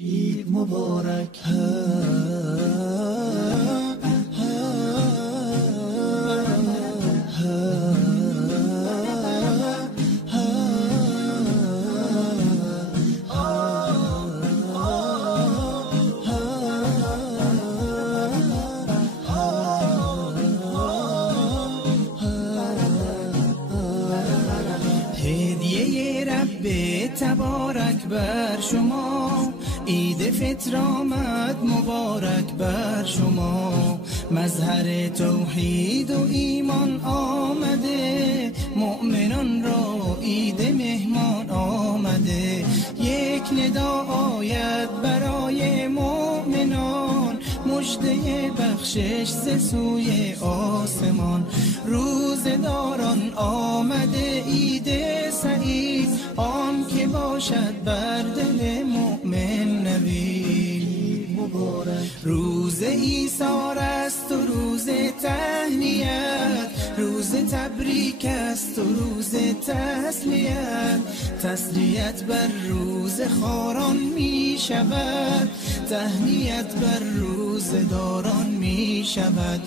عید مبارک. هدیه رب تبارک بر شما، عید فطر آمد مبارک بر شما. مظهر توحید و ایمان آمده، مؤمنان را عید مهمان آمده. یک ندا آید برای مؤمنان، مژده بخشش ز سوی آسمان. روزداران آمده عید سعید، آن که باشد بر دل مؤمن نوید مبارک. روز ایثار است و روز تهنیت، روز تبریک است و روز تسلیت. تسلیت بر روز خواران می شود، تهنیت بر روز داران می شود.